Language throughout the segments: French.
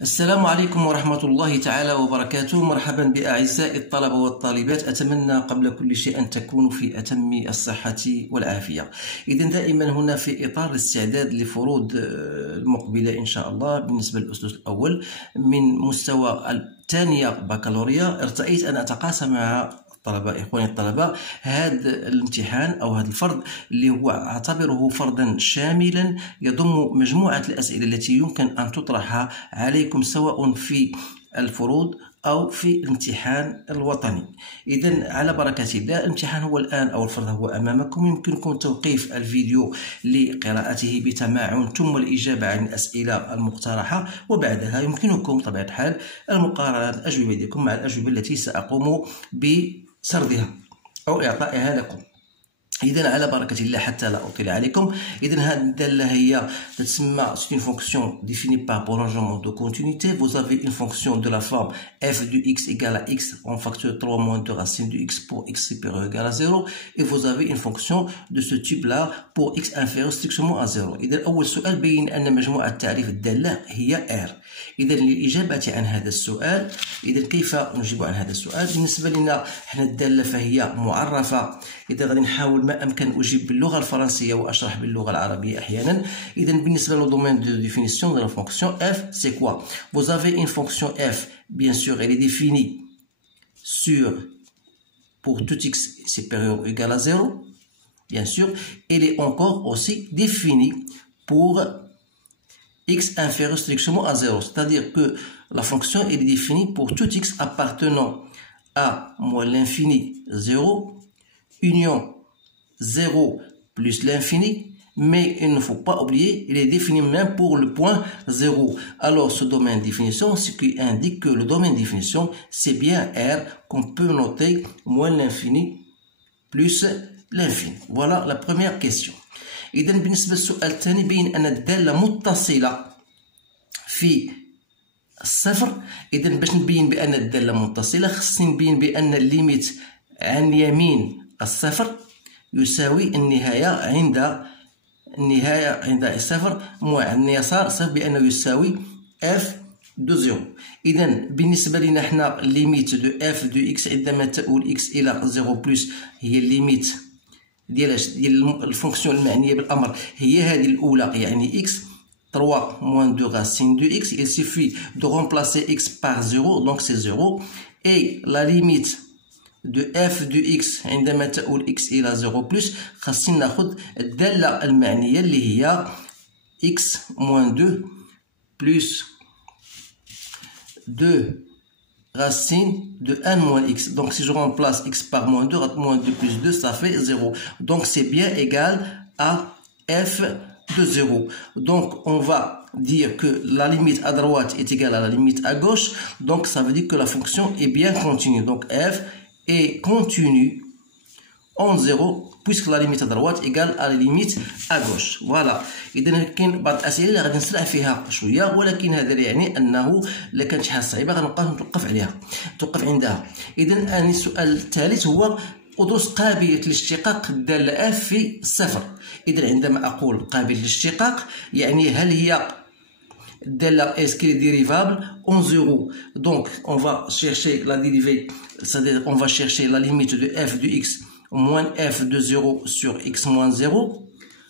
السلام عليكم ورحمة الله تعالى وبركاته. مرحبا بأعزائي الطلبة والطالبات، أتمنى قبل كل شيء أن تكونوا في أتم الصحة والعافية. إذا دائما هنا في إطار الاستعداد لفروض المقبلة إن شاء الله بالنسبة للأسلوب الأول من مستوى الثانية بكالوريا، ارتأيت أن أتقاسم مع إخواني الطلبة هذا الامتحان أو هذا الفرض اللي هو أعتبره فرضا شاملا يضم مجموعة الأسئلة التي يمكن أن تطرح عليكم سواء في الفروض أو في الامتحان الوطني. إذا على بركة الله الامتحان هو الآن أو الفرض هو أمامكم، يمكنكم توقيف الفيديو لقراءته بتمعن ثم الإجابة عن الأسئلة المقترحة، وبعدها يمكنكم بطبيعة الحال المقارنة الأجوبة ديالكم مع الأجوبة التي سأقوم بسردها أو إعطائها لكم. إذا على بركة الله حتى لا أطيل عليكم، إذا هذه الدالة هي تسمى c'est une fonction définie par prolongement de continuité. Vous avez une fonction de la forme f de x égale à x en facteur 3 moins 2 racine de x pour x supérieur ou égal à 0, et vous avez une fonction de ce type-là pour x inférieur strictement à 0. إذا أول سؤال بين أن مجموعة تعريف الدالة هي R. إذا للإجابة عن هذا السؤال، إذا كيف نجيب عن هذا السؤال؟ بالنسبة لنا احنا الدالة فهي معرفة. إذا غادي نحاول ما أمكن أجيب باللغة الفرنسية وأشرح باللغة العربية أحيانا. إذا بالنسبة لو domaine de définition de la fonction f, c'est quoi? Vous avez une fonction f, bien sûr, elle est définie pour tout x supérieur ou égal à 0, bien sûr. Elle est encore aussi définie pour x inférieur strictement à 0, c'est-à-dire que la fonction est définie pour tout x appartenant à moins l'infini 0, union 0 plus l'infini, mais il ne faut pas oublier, il est défini même pour le point 0. Alors ce domaine de définition, ce qui indique que le domaine de définition, c'est bien R qu'on peut noter moins l'infini plus l'infini. Voilà la première question. إذا بالنسبة للسؤال الثاني بين أن الدالة متصلة في الصفر. إذا باش نبين بأن الدالة متصلة خصني نبين بأن الليميت عن يمين الصفر يساوي النهاية عند الصفر عن اليسار صفر بأنه يساوي f دو زيرو. إذا بالنسبة لنا حنا الليميت دو f دو x عندما تؤول x إلى 0 بلس هي الليميت ديال الفونكسيون المعنية بالأمر هي هذه الأولى، يعني x 3 moins 2 racine de x. Il suffit de remplacer x par 0, donc c'est 0. Et la limite de f de x عندما تؤول x إلى 0 plus خاصنا ناخذ الدالة المعنية اللي هي x moins 2 plus 2 racine de 1 moins x. Donc si je remplace x par moins 2, moins 2 plus 2, ça fait 0. Donc c'est bien égal à f de 0. Donc on va dire que la limite à droite est égale à la limite à gauche. Donc ça veut dire que la fonction est bien continue. Donc f est continue en 0 puisque la limite à droite égale à la limite à gauche. Voilà. إذا كاين بعض الأسئلة اللي غادي نسرع فيها شوية، ولكن هذا لا يعني أنه إلا كانت شي حاجة صعيبة غنبقى نتوقف عندها. إذا السؤال الثالث هو أدرس قابلية الاشتقاق الدالة f في الصفر. إذا عندما أقول قابل للاشتقاق يعني هل هي الدالة est-ce qu'elle est dérivable en 0. Donc on va chercher la dérivée, c'est-à-dire on va chercher la limite de f de x moins f de 0 sur x moins 0,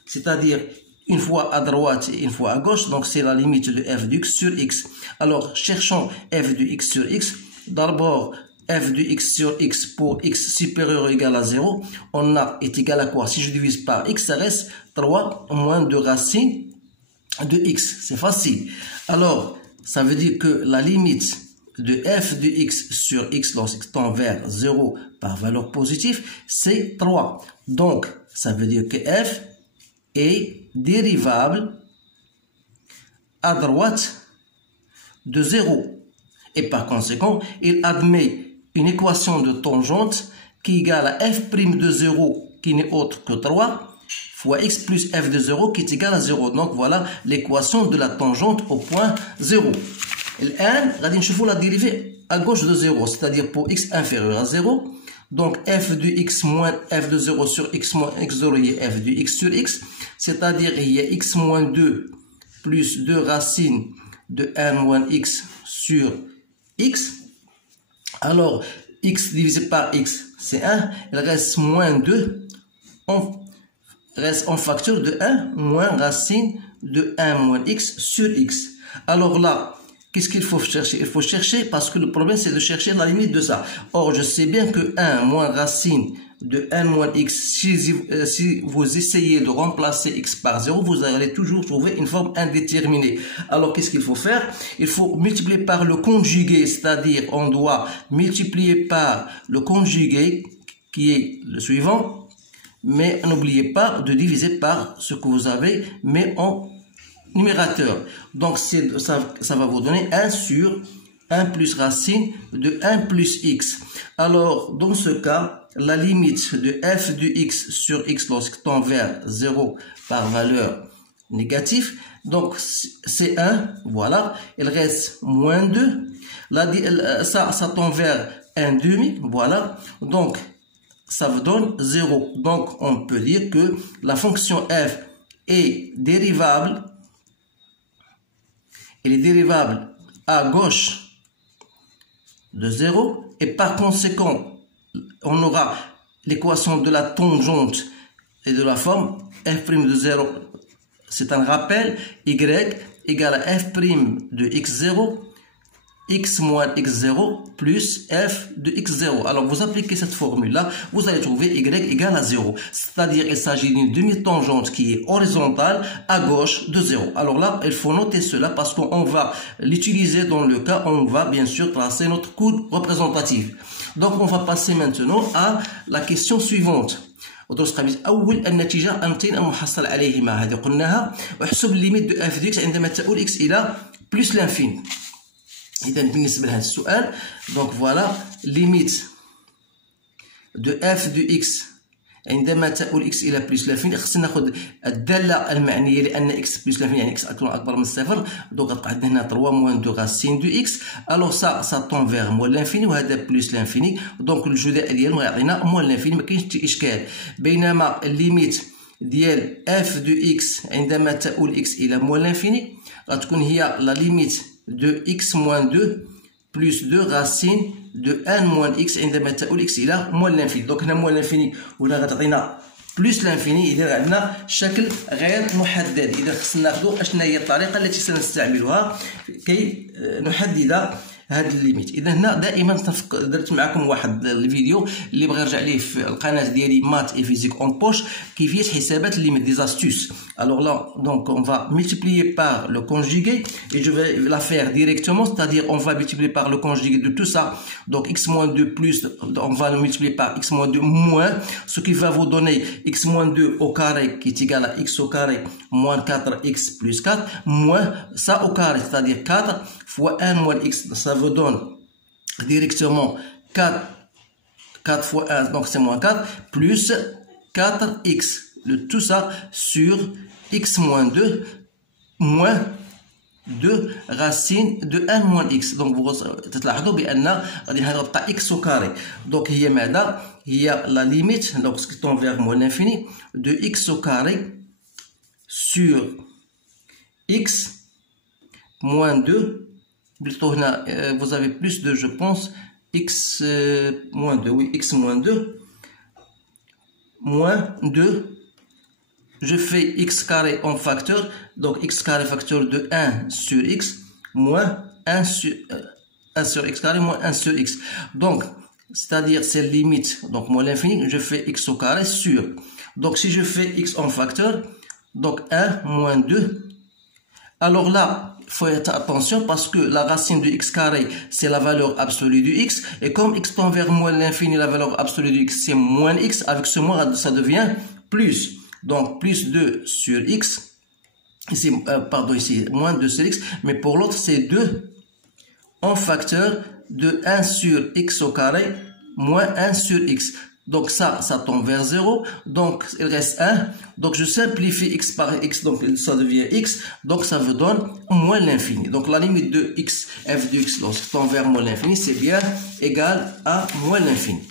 c'est-à-dire une fois à droite et une fois à gauche, donc c'est la limite de f de x sur x. Alors cherchons f de x sur x. D'abord f de x sur x pour x supérieur ou égal à 0, on a est égal à quoi? Si je divise par x, ça reste 3 moins 2 racine de x. C'est facile. Alors, ça veut dire que la limite de f de x sur x lorsqu'il tend vers 0 par valeur positive, c'est 3. Donc, ça veut dire que f est dérivable à droite de 0. Et par conséquent, il admet une équation de tangente qui est égale à f' de 0 qui n'est autre que 3 fois x plus f de 0 qui est égal à 0. Donc voilà l'équation de la tangente au point 0. الآن غادي نشوفوا la dérivée à gauche de 0, c'est-à-dire pour x inférieur à 0. Donc f de x moins f de 0 sur x moins x0 هي f de x sur x, c'est-à-dire il y a x moins 2 plus 2 racines de 1 moins x sur x. Alors, x divisé par x, c'est 1. Il reste moins 2. On reste en facteur de 1 moins racine de 1 moins x sur x. Alors là, qu'est-ce qu'il faut chercher? Il faut chercher, parce que le problème c'est de chercher la limite de ça. Or, je sais bien que 1 moins racine de 1 moins x, si vous essayez de remplacer x par 0, vous allez toujours trouver une forme indéterminée. Alors, qu'est-ce qu'il faut faire? Il faut multiplier par le conjugué, c'est-à-dire on doit multiplier par le conjugué qui est le suivant, mais n'oubliez pas de diviser par ce que vous avez, mais en numérateur. Donc, ça va vous donner 1 sur 1 plus racine de 1 plus x. Alors, dans ce cas, la limite de f de x sur x lorsque tend vers 0 par valeur négative, donc c'est 1, voilà, il reste moins 2, ça tend vers 1 demi, voilà, donc ça vous donne 0. Donc on peut dire que la fonction f est dérivable, elle est dérivable à gauche de 0, et par conséquent, on aura l'équation de la tangente et de la forme f' de 0. C'est un rappel, y égale à f' de x0, x moins x0 plus f de x0. Alors, vous appliquez cette formule-là, vous allez trouver y égale à 0. C'est-à-dire, il s'agit d'une demi-tangente qui est horizontale à gauche de 0. Alors là, il faut noter cela parce qu'on va l'utiliser dans le cas où on va bien sûr tracer notre courbe représentative. Donc, on va passer maintenant à la question suivante. ودرس خامس أول النتيجة أمتين المحصل عليهما هذه قلناها واحسب الليميت دو اف دو اكس عندما تؤول اكس إلى بلس لانفين. إذا بالنسبة لهذا السؤال دونك فوالا ليميت دو اف دو اكس عندما تؤول اكس الى بلس لانفيني، خصنا ناخذ الداله المعنيه لان اكس بلس لانفيني يعني اكس اكبر من الصفر. دونك غتبقى عندنا هنا 3 موان دو غاسين دو اكس. الوغ سا طون فيغ موان لانفيني وهذا بلس لانفيني، دونك الجداء ديالهم غيعطينا موان لانفيني، ما كاينش حتى اشكال. بينما الليميت ديال اف دو اكس عندما تؤول اكس الى موان لانفيني غتكون هي لا ليميت دو اكس موان 2 plus 2 racine de 1 moins x عندما تؤول x إلى moins l'infini. Donc هنا moins l'infini وهنا غتعطينا plus l'infini. إذا عندنا شكل غير محدد. إذا خصنا ناخذ أشنا هي الطريقة التي سنستعملها كي نحدد هذا الليميت. اذا هنا دائما درت معكم واحد الفيديو اللي بغى يرجع ليه في القناه ديالي مات اي فيزيك اون بوش كيفيه حسابات الليميت دي زاستوس. Alors là, donc on va multiplier par le conjugué et je vais la faire directement, c'est-à-dire on va multiplier par le conjugué de tout ça. Donc x-2 plus, on va le multiplier par x-2 moins, ce qui va vous donner x-2 au carré qui est égal à x au carré moins 4x plus 4 moins ça au carré, c'est-à-dire 4 fois 1 moins x, ça vous donne directement 4 fois 1, donc c'est moins 4, plus 4x, le tout ça sur x moins 2 moins 2 racine de 1 moins x. Donc vous تلاحظوا بأن غادي نبقى x au carré. Donc هي ماذا؟ هي la limite lorsque tend vers moins l'infini de x au carré sur x moins 2. Plutôt هنا vous avez plus de, je pense, x moins 2, oui, x moins 2 moins 2. Je fais x carré en facteur, donc x carré facteur de 1 sur x moins 1 sur x carré moins 1 sur x. Donc, c'est-à-dire c'est limite, donc moins l'infini, je fais x au carré sur. Donc si je fais x en facteur, donc 1 moins 2. Alors là, il faut faire attention parce que la racine de x carré, c'est la valeur absolue du x. Et comme x tend vers moins l'infini, la valeur absolue du x, c'est moins x. Avec ce moins, ça devient plus. Donc, plus 2 sur x. Ici, pardon, ici, moins 2 sur x. Mais pour l'autre, c'est 2 en facteur de 1 sur x au carré moins 1 sur x. Donc ça tombe vers 0. Donc, il reste 1. Donc, je simplifie x par x. Donc, ça devient x. Donc, ça vous donne moins l'infini. Donc, la limite de x, f de x, lorsque tend vers moins l'infini, c'est bien égal à moins l'infini.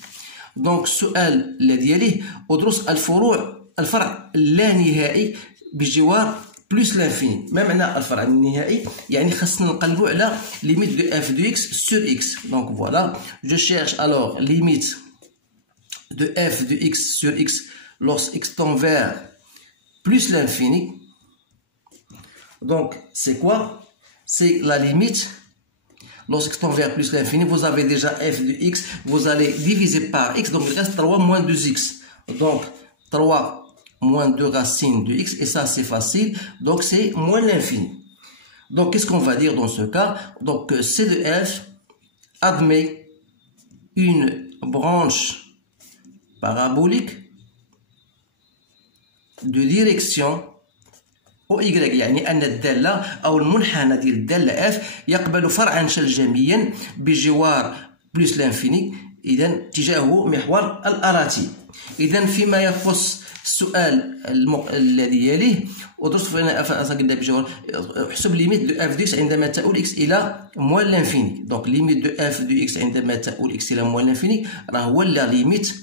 Donc, السؤال الذي يليه ادرس الفرع اللانهائي بجوار plus l'infini. Même هنا الفرع النهائي يعني خاصنا نقلبوا على limite de f de x sur x. Donc voilà, je cherche alors limite de f de x sur x lorsque x tend vers plus l'infini. Donc c'est quoi? C'est la limite. Lorsque x tend vers plus l'infini, vous avez déjà f de x, vous allez diviser par x, donc il reste 3 moins 2x. Donc 3 moins 2 racines de x, et ça c'est facile, donc c'est moins l'infini. Donc qu'est-ce qu'on va dire dans ce cas? Donc C de f admet une branche parabolique de direction او y يعني ان الداله او المنحنى ديال الداله f يقبل فرعا شلجميا بجوار بلس لانفيني، اذا اتجاهه محور الاراتي. اذا فيما يخص السؤال الذي يليه ادرس فانا بجوار احسب ليميت دو اف دو اكس عندما تؤول اكس الى موان لانفيني. دونك ليميت دو اف دو اكس عندما تؤول اكس الى موان لانفيني راه هو لا ليميت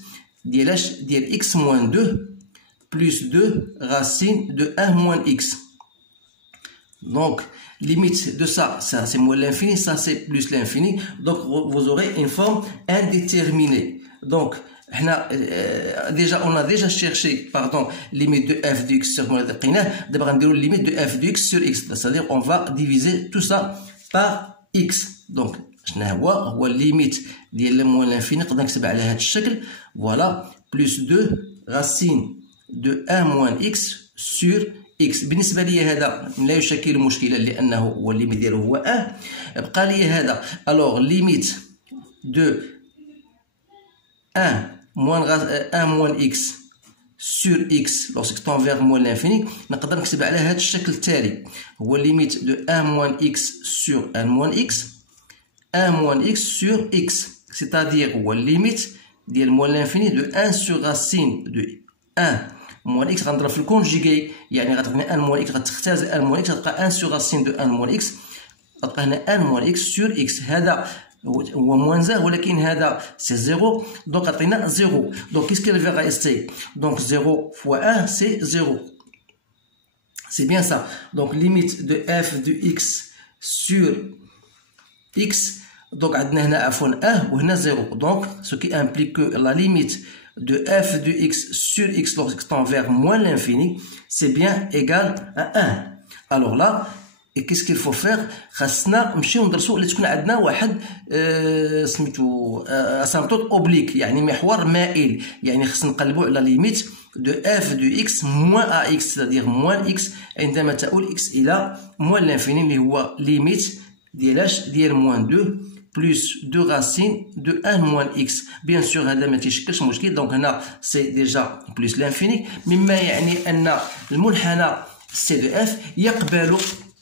ديال ديال اكس موان 2 plus 2 racine de 1 moins x. Donc, limite de ça, c'est moins l'infini, ça c'est plus l'infini. Donc, vous aurez une forme indéterminée. Donc, déjà, on a déjà cherché, pardon, limite de f de x sur moins d'abord on limite de f de x sur x. C'est-à-dire, on va diviser tout ça par x. Donc, هو limite ديال moins l'infini, نقدر نكتب على هذا الشكل. Voilà, plus 2 racine de 1 moins x sur x. بالنسبه لي هذا لا يشكل مشكله لانه هو الليميت ديالو هو 1. بقى لي هذا alors limite de 1 moins x sur x lorsque tend vers moins l'infini نقدر نكتب على هذا الشكل التالي هو limite de 1 moins x sur 1 moins x 1 moins x sur x, c'est-à-dire هو limite ديال moins l'infini de 1 sur racine de 1 moins x غنضرب في الكونجيغي يعني غتعطيني 1 moins x غتختزل 1 moins x غتبقى 1 sur racine de 1 moins x غتبقى هنا 1 moins x sur x. هذا هو موان زيرو ولكن هذا سي زيرو دونك عطينا زيرو. دونك كيس كيل فيغا ريستي دونك زيرو فوا 1 سي زيرو. سي بيان سا. دونك ليميت دو اف دو اكس sur x دونك عندنا هنا عفوا 1 وهنا زيرو. دونك سو كي امبليك كو لا ليميت de f de x sur x lorsque tend vers moins l'infini, c'est bien égal à 1. Alors là, et qu'est-ce qu'il faut faire? خاصنا نمشيو ندرسو اللي تكون عندنا واحد سميتو اسامبتوت اوبليك يعني محور مائل، يعني خاصنا نقلبو على ليميت de f de x moins ax c'est-à-dire moins x عندما تؤول x الى moins l'infini اللي هو ليميت ديال اش ديال moins 2 plus 2 racines de 1 moins x. Bien sûr, هذا ما تيشكلش مشكل. دونك هنا سي ديجا بلس لانفيني مما يعني ان المنحنى سي دو اف يقبل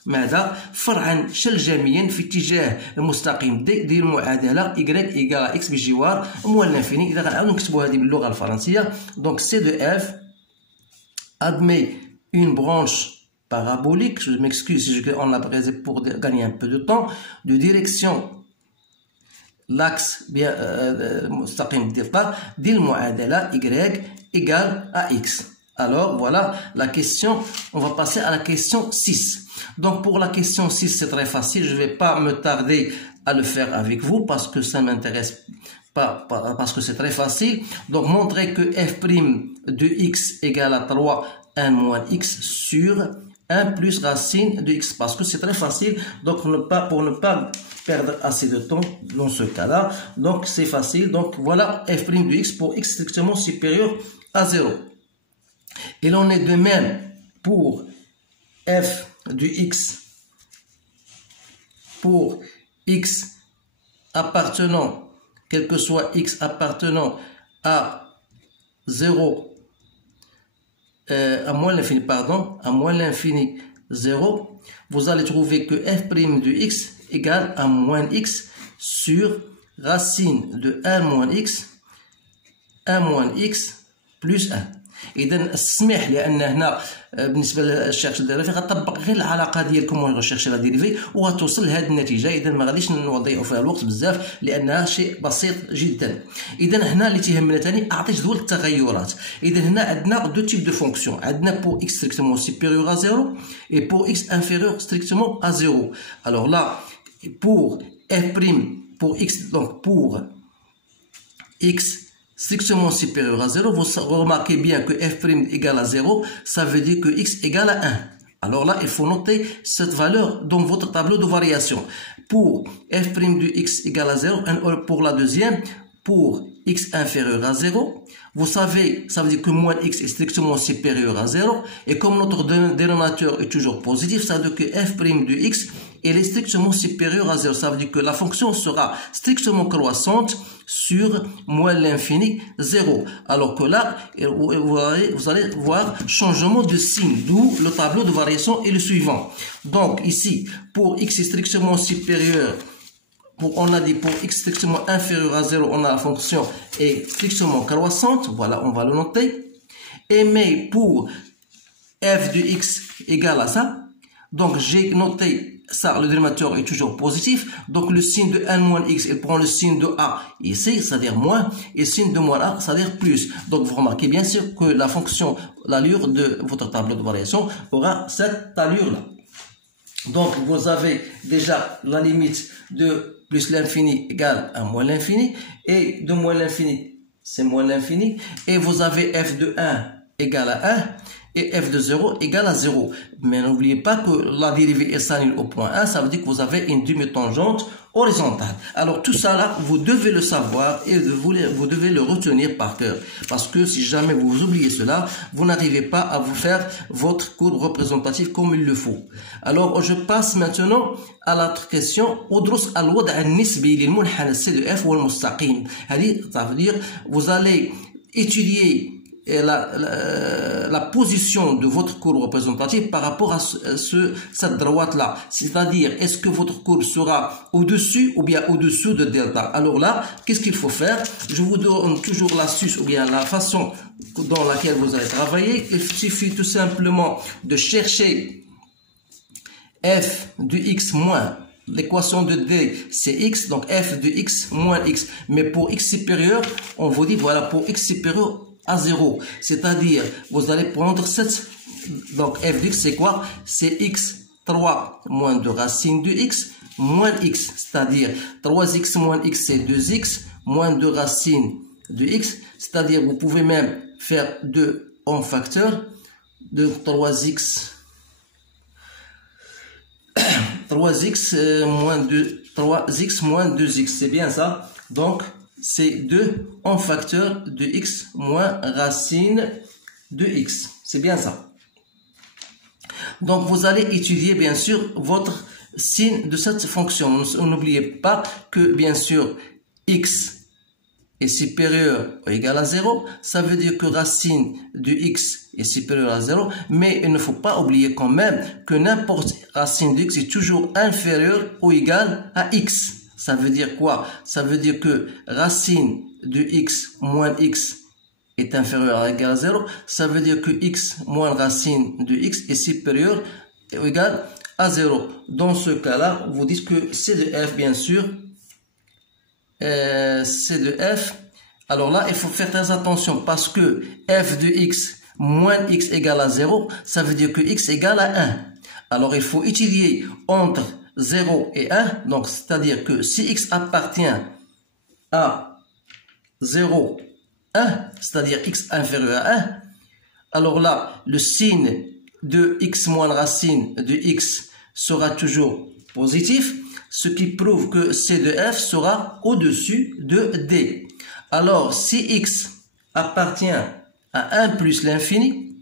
ماذا؟ فرعا شلجميا في اتجاه المستقيم ديال المعادله y ايكال x بجوار موان لانفيني. اذا غنعاودو نكتبو هذه باللغه الفرنسيه دونك سي دو اف admet une branche parabolique, je m'excuse si on l'a brisé pour gagner un peu de temps, de direction l'axe bien مستقيم ديال المعادله y égale à x. Alors voilà la question, on va passer à la question 6. Donc pour la question 6 c'est très facile, je ne vais pas me tarder à le faire avec vous parce que ça ne m'intéresse pas, parce que c'est très facile. Donc montrer que f' de x égale à 3 1 moins x sur 1 plus racine de x, parce que c'est très facile. Donc pour ne pas perdre assez de temps dans ce cas-là, donc c'est facile. Donc voilà f' de x pour x strictement supérieur à 0. Il en est de même pour f de x pour x appartenant, quel que soit x appartenant à 0 à moins l'infini, pardon, à moins l'infini 0, vous allez trouver que f' de x égale à moins x sur racine de 1 moins x plus 1. اذا السمح لان هنا بالنسبه للشيرش ديريفي غطبق غير العلاقه ديالكم وين غتشيرشي لا ديريفي وغتوصل لهذه النتيجه. اذا ما غاديش نضيعوا فيها الوقت بزاف لانها شيء بسيط جدا. اذا هنا اللي تيهمنا ثاني اعطي جدول التغيرات. اذا هنا عندنا دو تيب دو فونكسيون، عندنا بور اكس ستريكتومون سوبيريور ا 0 et pour x inférieur strictement à 0. Alors là, pour f', pour x, donc pour x strictement supérieur à 0, vous remarquez bien que f' égale à 0, ça veut dire que x égale à 1. Alors là, il faut noter cette valeur dans votre tableau de variation. Pour f' de x égale à 0, pour la deuxième, pour x inférieur à 0, vous savez, ça veut dire que moins x est strictement supérieur à 0, et comme notre dénominateur est toujours positif, ça veut dire que f' de x elle est strictement supérieure à 0. Ça veut dire que la fonction sera strictement croissante sur moins l'infini 0. Alors que là, vous allez voir changement de signe, d'où le tableau de variation est le suivant. Donc ici, pour x strictement supérieur, on a dit pour x strictement inférieur à 0, on a la fonction est strictement croissante. Voilà, on va le noter. Et mais pour f de x égale à ça, donc j'ai noté ça, le dénominateur est toujours positif, donc le signe de 1 moins x, il prend le signe de a ici, c'est-à-dire moins, et le signe de moins a, c'est-à-dire plus. Donc vous remarquez bien sûr que la fonction, l'allure de votre tableau de variation aura cette allure-là. Donc vous avez déjà la limite de plus l'infini égale à moins l'infini, et de moins l'infini, c'est moins l'infini, et vous avez f de 1 égale à 1, et f de 0 égale à 0. Mais n'oubliez pas que la dérivée est s'annule au point 1, ça veut dire que vous avez une demi-tangente horizontale. Alors tout ça là, vous devez le savoir et vous devez le retenir par cœur. Parce que si jamais vous oubliez cela, vous n'arrivez pas à vous faire votre cours représentatif comme il le faut. Alors je passe maintenant à l'autre question. ادرس الوضع النسبي للمنحنى C de f والمستقيم. Ça veut dire vous allez étudier la position de votre courbe représentative par rapport à cette droite-là. C'est-à-dire, est-ce que votre courbe sera au-dessus ou bien au-dessous de delta? Alors là, qu'est-ce qu'il faut faire? Je vous donne toujours l'astuce ou bien la façon dans laquelle vous allez travailler. Il suffit tout simplement de chercher f de x moins l'équation de D, c'est x, donc f de x moins x. Mais pour x supérieur, on vous dit, voilà, pour x supérieur à 0. C'est-à-dire, vous allez prendre cette, donc f de x, c'est quoi? C'est x3 moins 2 racine de x moins x. C'est-à-dire, 3x moins x, c'est 2x moins 2 racine de x. C'est-à-dire, vous pouvez même faire 2 en facteur de 3x moins 2, 3x moins 2x, c'est bien ça. Donc, c'est 2 en facteur de x moins racine de x. C'est bien ça. Donc, vous allez étudier, bien sûr, votre signe de cette fonction. N'oubliez pas que, bien sûr, x est supérieur ou égal à 0. Ça veut dire que racine de x est supérieur à 0. Mais il ne faut pas oublier quand même que n'importe racine de x est toujours inférieur ou égal à x. Ça veut dire quoi? Ça veut dire que racine de x moins x est inférieur ou égal à 0. Ça veut dire que x moins racine de x est supérieur ou égal à 0. Dans ce cas-là, vous dites que C de f, bien sûr, C de f. Alors là, il faut faire très attention parce que f de x moins x égale à 0, ça veut dire que x égale à 1. Alors il faut étudier entre 0 et 1, donc c'est-à-dire que si x appartient à 0, 1, c'est-à-dire x inférieur à 1, alors là, le signe de x moins racine de x sera toujours positif, ce qui prouve que C de f sera au-dessus de D. Alors, si x appartient à 1 plus l'infini,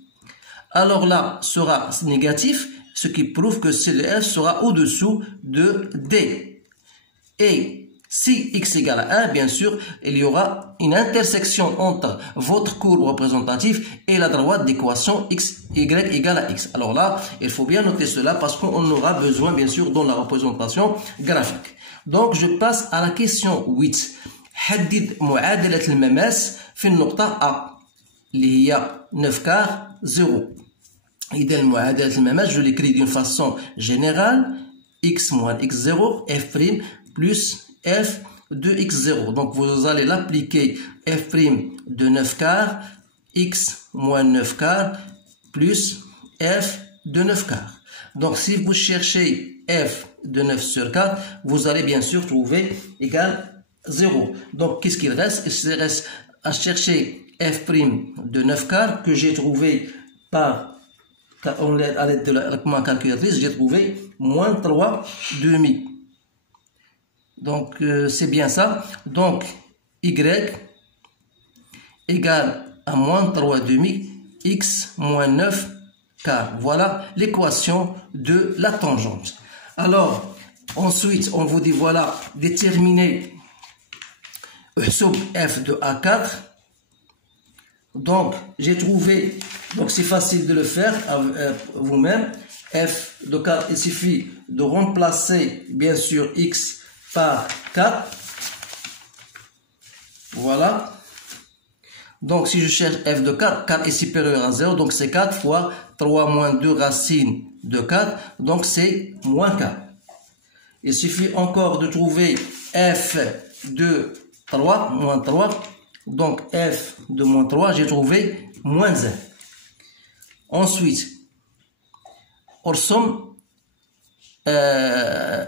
alors là sera négatif, ce qui prouve que C de f sera au-dessous de D. Et si x égale à 1, bien sûr, il y aura une intersection entre votre courbe représentative et la droite d'équation x, y égale à x. Alors là, il faut bien noter cela parce qu'on aura besoin, bien sûr, dans la représentation graphique. Donc, je passe à la question 8. حدد معادلة المماس في النقطة A اللي هي 9 quarts, 0. Je l'écris d'une façon générale. X moins x0, f' plus f de x0. Donc vous allez l'appliquer f' de 9 quarts, x moins 9 quarts, plus f de 9 quarts. Donc si vous cherchez f de 9 sur 4, vous allez bien sûr trouver égal 0. Donc qu'est-ce qu'il reste? Il reste à chercher f' de 9 quarts que j'ai trouvé par à l'aide de la calculatrice, j'ai trouvé moins 3 demi. Donc c'est bien ça. Donc y égale à moins 3 demi x moins 9 quarts. Voilà l'équation de la tangente. Alors ensuite on vous dit voilà, déterminer f de A4. Donc j'ai trouvé, donc c'est facile de le faire vous-même. F de 4, il suffit de remplacer bien sûr x par 4. Voilà. Donc si je cherche f de 4, 4 est supérieur à 0, donc c'est 4 fois 3 moins 2 racine de 4, donc c'est moins 4. Il suffit encore de trouver f de 3, moins 3. Donc f de moins 3, j'ai trouvé moins 1. Ensuite,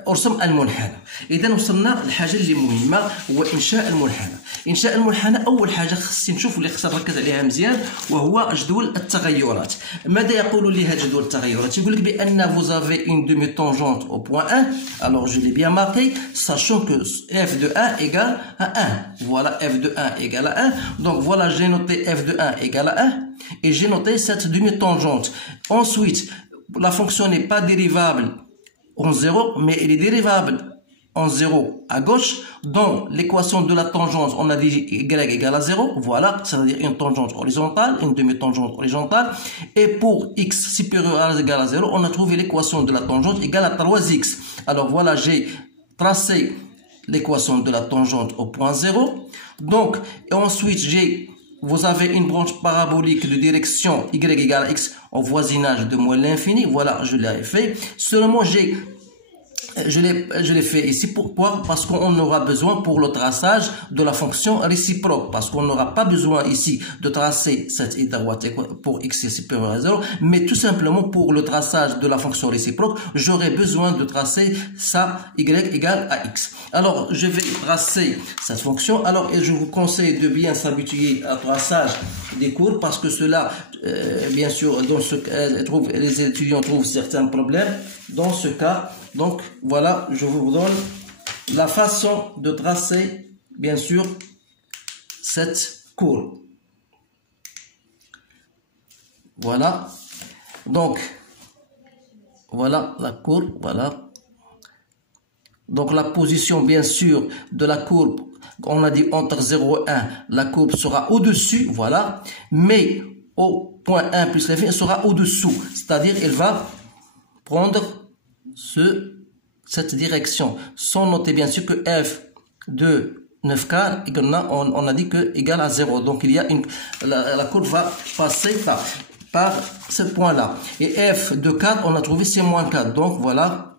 ارسم المنحنى. اذا وصلنا للحاجه اللي مهمه هو انشاء المنحنى. انشاء المنحنى اول حاجه خصني نشوف اللي خصنا نركز عليها مزيان وهو جدول التغيرات. ماذا يقول لي هذا جدول التغيرات؟ يقول لك بان vous avez une demi-tangente au point 1. Alors je l'ai bien marqué, sachant que f de 1 égale à 1. Voilà, f de 1 égale à 1. Donc voilà, j'ai noté f de 1 égale à 1 et j'ai noté cette demi-tangente. Ensuite, la fonction n'est pas dérivable en 0, mais elle est dérivable en 0 à gauche. Dans l'équation de la tangente, on a dit y égale à 0. Voilà, c'est-à-dire une tangente horizontale, une demi-tangente horizontale. Et pour x supérieur à égal à 0, on a trouvé l'équation de la tangente égale à 3x. Alors voilà, j'ai tracé l'équation de la tangente au point 0. Donc, et ensuite, vous avez une branche parabolique de direction y égale à x au voisinage de moins l'infini. Voilà, je l'ai fait. Seulement, je l'ai fait ici. Pourquoi? Parce qu'on aura besoin pour le traçage de la fonction réciproque. Parce qu'on n'aura pas besoin ici de tracer cette droite pour x supérieur à 0. Mais tout simplement pour le traçage de la fonction réciproque, j'aurai besoin de tracer ça y égale à x. Alors, je vais tracer cette fonction. Alors, je vous conseille de bien s'habituer au traçage des courbes parce que cela, bien sûr, dans ce cas, les étudiants trouvent certains problèmes. Dans ce cas, donc voilà, je vous donne la façon de tracer, bien sûr, cette courbe. Voilà. Donc, voilà la courbe, voilà. Donc la position, bien sûr, de la courbe, on a dit entre 0 et 1, la courbe sera au-dessus, voilà. Mais au point 1 plus l'infini, elle sera au-dessous. C'est-à-dire, elle va prendre cette direction, sans noter bien sûr que f de 9 quarts, on a dit que égale à 0. Donc il y a la courbe va passer par ce point-là. Et f de 4, on a trouvé c'est moins 4. Donc voilà,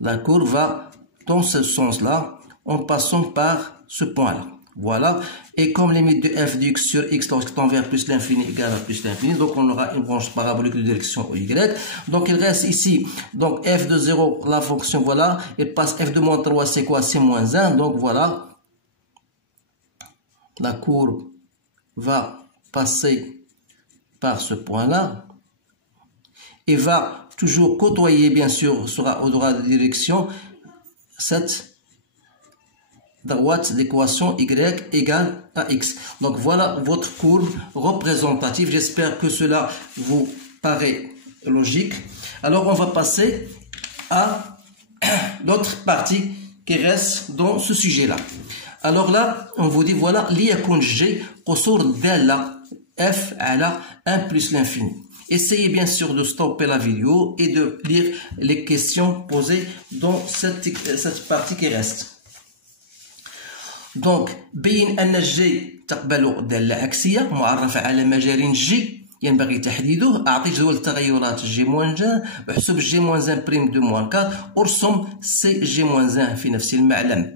la courbe va dans ce sens-là, en passant par ce point-là. Voilà, et comme limite de f de x sur x lorsque tend vers plus l'infini égale à plus l'infini, donc on aura une branche parabolique de direction au y. Donc il reste ici, donc f de 0, la fonction, voilà, il passe f de moins 3, c'est quoi? C'est moins 1, donc voilà, la courbe va passer par ce point-là, et va toujours côtoyer, bien sûr, sera au droit de direction, cette droite d'équation y égale à x. Donc voilà votre courbe représentative. J'espère que cela vous paraît logique. Alors on va passer à l'autre partie qui reste dans ce sujet-là. Alors là, on vous dit voilà, ليكن G قصور دالة f على 1 plus l'infini. Essayez bien sûr de stopper la vidéo et de lire les questions posées dans cette partie qui reste. دونك بين أن الجي تقبل دالة عكسية معرفة على مجال جي ينبغي تحديده. أعطي جدول التغيرات جي موان جان، احسب جي موان زان بريم دو موان 4، ارسم سي جي موان زان في نفس المعلم.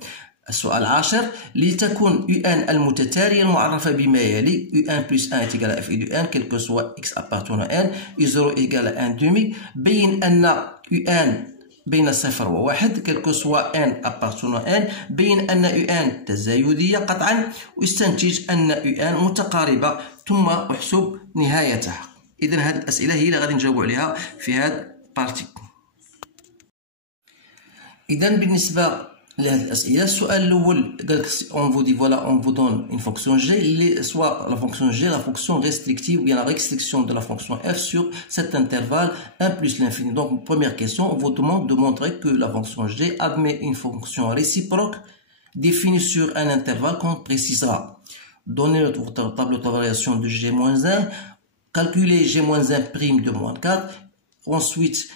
السؤال العاشر، لتكون U1 المتتالية المعرفة بما يلي: U1 plus 1 est égal à F de N quel que soit X appartenant à N، U0 est égal à 1 demi. بين أن U1 بين 0 و 1 quel que soit N appartenant à N. بين أن U1 تزايدية قطعا، واستنتج أن U1 متقاربة، ثم احسب نهايتها. إذا هذه الأسئلة هي اللي غادي نجاوب عليها في هذا بارتي. إذا بالنسبة لهذه الأسئلة، السؤال الأول قالك on vous dit voilà on vous donne une fonction g, soit la fonction g, la fonction restrictive ou bien la restriction de la fonction f sur cet intervalle 1 plus l'infini. Donc première question, on vous demande de montrer que la fonction g admet une fonction réciproque définie sur un intervalle qu'on précisera. Donnez votre tableau de variation de g-1, calculez g-1 prime de moins 4. Ensuite,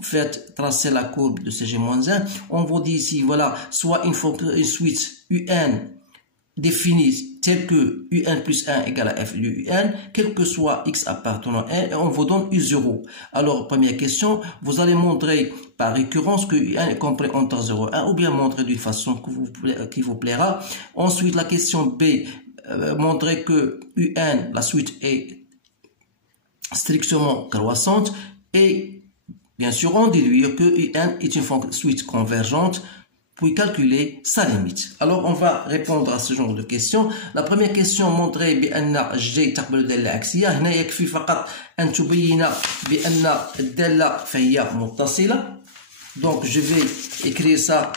faites tracer la courbe de ces g-1. On vous dit ici, voilà, soit une suite UN définie telle que UN plus 1 égale à f de UN, quel que soit x appartenant à n, et on vous donne U0. Alors, première question, vous allez montrer par récurrence que UN est compris entre 0 et 1, ou bien montrer d'une façon qui vous plaira. Ensuite, la question B, montrer que UN, la suite est strictement croissante. Et bien sûr, on déduit que UN est une suite convergente, puis calculer sa limite. Alors, on va répondre à ce genre de questions. La première question, montrer بأن G تقبل دالة عكسية. هنا يكفي فقط أن تبين بأن الدالة فهي متصلة. Donc, je vais écrire ça.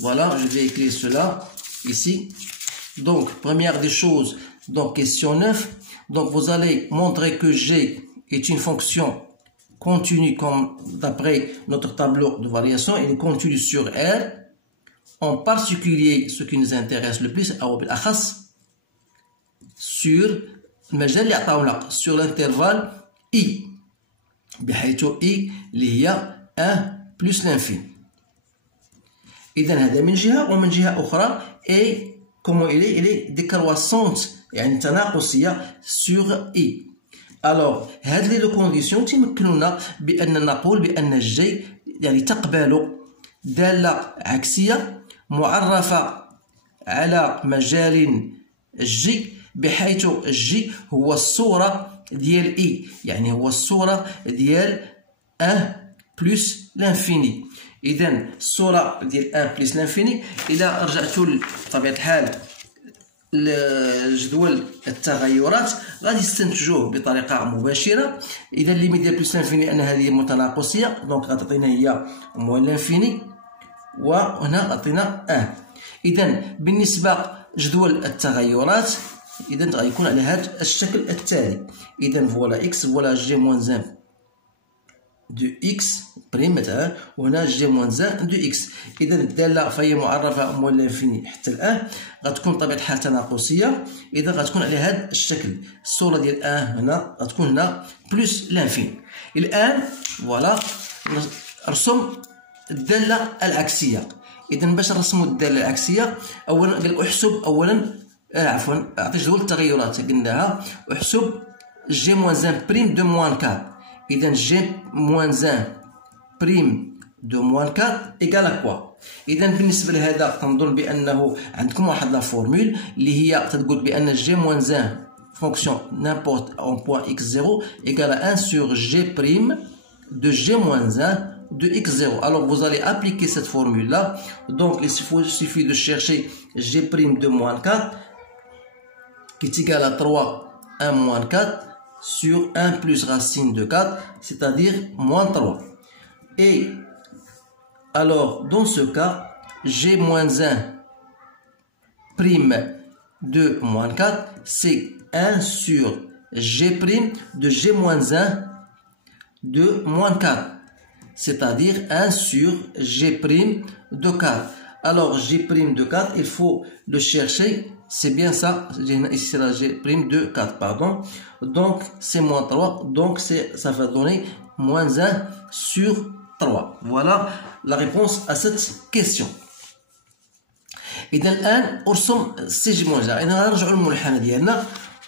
Voilà, je vais écrire cela ici. Donc, première des choses, donc question 9. Donc, vous allez montrer que G est une fonction continue comme d'après notre tableau de variation, elle est continue sur R. En particulier, ce qui nous intéresse le plus, sur l'intervalle I, بحيث I اللي هي 1 plus l'infini. إذا هذا من جهة، ومن جهة أخرى et comment il est décroissante يعني تناقصية sur I. Alors, هذه لي كونديسيون تمكننا بأن نقول بأن الجي يعني تقبل دالة عكسية معرفة على مجال جي، بحيث جي هو الصورة ديال إي، يعني هو الصورة ديال 1 بلس لانفيني. إذا الصورة ديال 1 بلس لانفيني، إذا رجعت بطبيعة الحال جدول التغيرات غادي تستنتجوه بطريقه مباشره. اذا الليميت ديال بلس لانفيني ان هذه متناقصيه، دونك غتعطينا هي موان لانفيني، وهنا غتعطينا 1. اذا بالنسبه جدول التغيرات، اذا غيكون على هذا الشكل التالي. اذا فوالا اكس، فوالا جي موان 1 دو اكس بريم مثلا، وهنا جي موان 1 دو اكس. اذا الداله فهي معرفه موان لانفيني حتى الان، غتكون بطبيعه الحال تناقصيه. اذا غتكون على هذا الشكل، الصوره ديال هنا غتكون هنا بلس لانفيني. الان فوالا رسم الداله العكسيه. اذا باش نرسموا الداله العكسيه، اولا قال احسب اولا عفوا اعطي جدول التغيرات قلناها، احسب جي موان 1 بريم دو موان 4. إذا جي موان 1 بريم دو موان 4 إيكال à كوا. إذا بالنسبة لهذا تنظن بأنه عندكم واحد لا فورمول اللي هي تقول بأن جي موان 1 فونكسيون n'importe en point x0 égale à 1 sur g prime de g moins 1 de x0. Alors vous allez appliquer cette formule là. Donc il suffit de chercher g prime de moins 4 qui est égal à 3 1 moins 4 sur 1 plus racine de 4, c'est-à-dire moins 3. Et alors, dans ce cas, g moins 1 prime de moins 4, c'est 1 sur g prime de g moins 1 de moins 4, c'est-à-dire 1 sur g prime de 4. Alors, g prime de 4, il faut le chercher. C'est bien ça, ici c'est la g prime de 4, pardon. Donc, c'est moins 3, donc ça va donner moins 1 sur 3. Voilà la réponse à cette question. اذا الان ارسم سي جي موان جا. اذا غنرجعوا للمنحنى ديالنا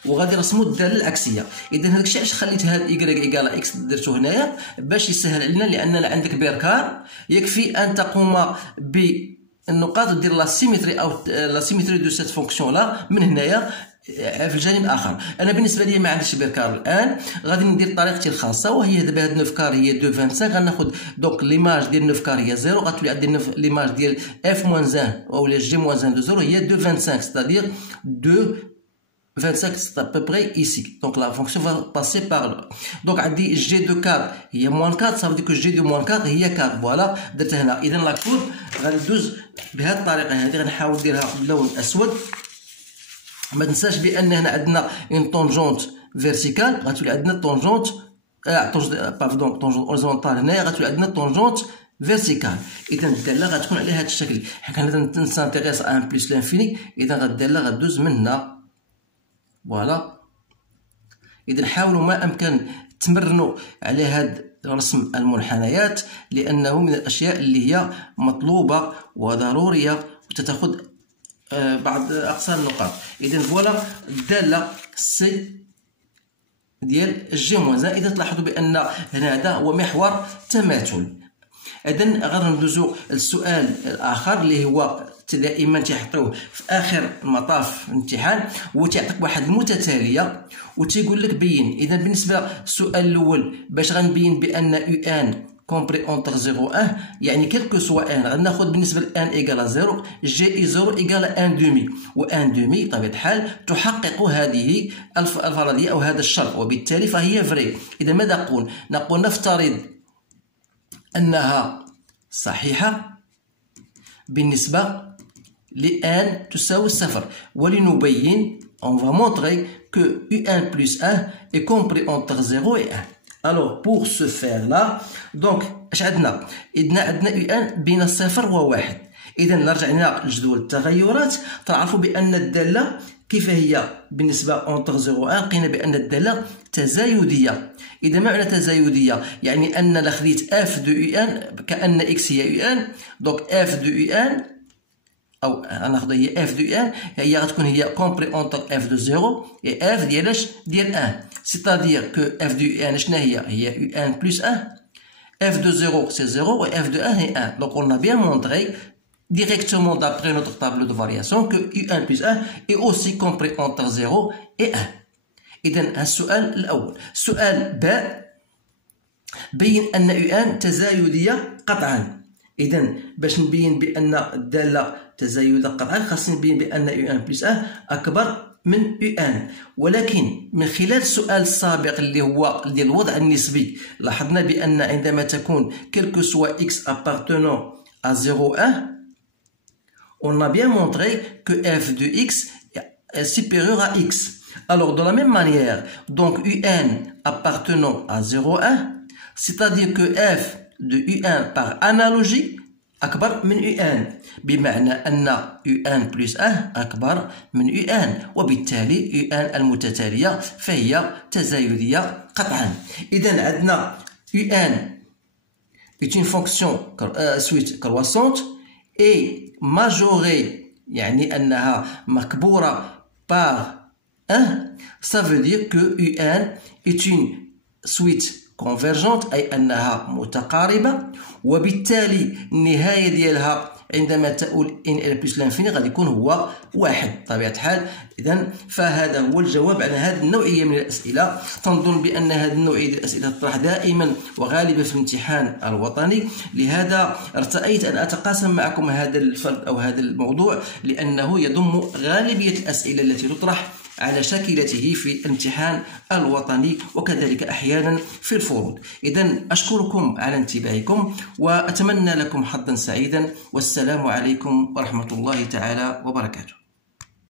وغادي نرسموا الداله العكسيه. اذا هذاك الشيء علاش خليت هذا ايكغيك ايكال اكس درتو هنايا باش يسهل علينا، لاننا عندك بيركار يكفي ان تقوم بالنقاط ديال لا سيمتري او لا سيمتري دو سيت فونكسيون لا من هنايا في الجانب الاخر. انا بالنسبه لي ما عنديش بيركار الان، غادي ندير طريقتي الخاصه وهي دابا هاد 9 كار هي 2.25. غناخذ دونك ليماج ديال 9 كار هي 0، غتولي عندي ليماج ديال اف موان 1 اولا جي موان 1 دو 0 هي 2.25 c'est-à-dire 2.25 c'est à peu près ici. Donc la fonction va passer par là. Donc عندي g de 4 هي moins 4، ça veut dire que g de moins 4 هي 4. فوالا درت هنا. اذا لا كورب غندوز بهذه الطريقه هذه، غنحاول نديرها باللون الاسود. ما تنساش بان هنا عندنا اون طونجونت فيرتيكال، غتولي عندنا طونجونت باردون طونجونت اوريزونتال، هنايا غتولي عندنا طونجونت فيرتيكال. اذا الداله غتكون على هذا الشكل. حنا نسانتيغيس ان بلس لانفيني، اذا الداله غدوز من هنا. فوالا. اذا حاولوا ما امكن تمرنوا على هذا رسم المنحنيات، لانه من الاشياء اللي هي مطلوبه وضروريه وتتاخذ بعض اقصى النقاط. اذا فوالا الداله سي ديال جي موان. اذا تلاحظوا بان هنا هذا هو محور تماثل. اذا غادي ندوزو للسؤال الاخر اللي هو دائما تيحطوه في اخر المطاف الامتحان، هو تيعطيك واحد المتتاليه وتيقول لك بين. اذا بالنسبه للسؤال الاول باش غنبين بان يو ان كومبري اونتر 0 1 يعني كلكو سوا ان غناخذ بالنسبه ل ان ايكال 0 جي اي 0 ايكال ان دومي، وان دومي بطبيعه الحال تحقق هذه الفرضيه او هذا الشرط، وبالتالي فهي فري. اذا ماذا نقول؟ نقول نفترض انها صحيحه بالنسبه لان تساوي 0، ولنبين on va montrer que u1 plus 1 est compris entre 0 et 1. Alors pour ce faire là donc اش عندنا؟ عندنا u1 بين 0 و 1. اذا نرجع هنا لجدول التغيرات تعرفوا بان الداله كيف هي بالنسبه entre 0 و 1. لقينا بان الداله تزايديه. اذا ما معنى تزايديه؟ يعني ان لا خديت اف دو u1 كان اكس هي u1، دونك اف دو u1 او غناخذ هي اف دو ان هي غتكون هي كومبري اونتر اف دو 0 اي اف ديالاش ديال 1، سيتادير كو اف دو ان شنو هي يو ان بلس 1، اف دو 0 سي 0 و اف دو 1 هي 1. دونك اون ا بيان مونطري directement d'après notre tableau de variation que u1 plus 1 est aussi compris entre 0 et 1. اذا السؤال الاول. سؤال باء بين ان u1 تزايديه قطعا. اذا باش نبين بان الداله تزايد قطعا خاصني نبين بان u1 بلس 1 اكبر من u1، ولكن من خلال السؤال السابق اللي هو ديال الوضع النسبي لاحظنا بان عندما تكون كلكو سوا x appartenant à 0 1 on a bien montré que f de x est supérieur à x. Alors de la même manière, donc un appartenant à 0 1 c'est-à-dire que f de u1 par analogie أكبر من u1، بمعنى أن u1 plus 1 أكبر من u1، وبالتالي u1 المتتالية فهي تزايدية قطعا. إذا عندنا u1 est une fonction suite croissante et majorée، يعني أنها مكبورة par 1، ça veut dire que u1 est une suite convergente أي أنها متقاربة، وبالتالي النهاية ديالها عندما تؤول ان الى بلس لانفيني غادي يكون هو 1 بطبيعة الحال. إذا فهذا هو الجواب على هذه النوعية من الأسئلة. تنظن بأن هذه النوعية من الأسئلة تطرح دائما وغالبا في الامتحان الوطني، لهذا ارتأيت أن أتقاسم معكم هذا الفرد أو هذا الموضوع لأنه يضم غالبية الأسئلة التي تطرح على شاكلته في الامتحان الوطني وكذلك أحيانا في الفروض. إذا أشكركم على انتباهكم وأتمنى لكم حظا سعيدا، والسلام عليكم ورحمة الله تعالى وبركاته.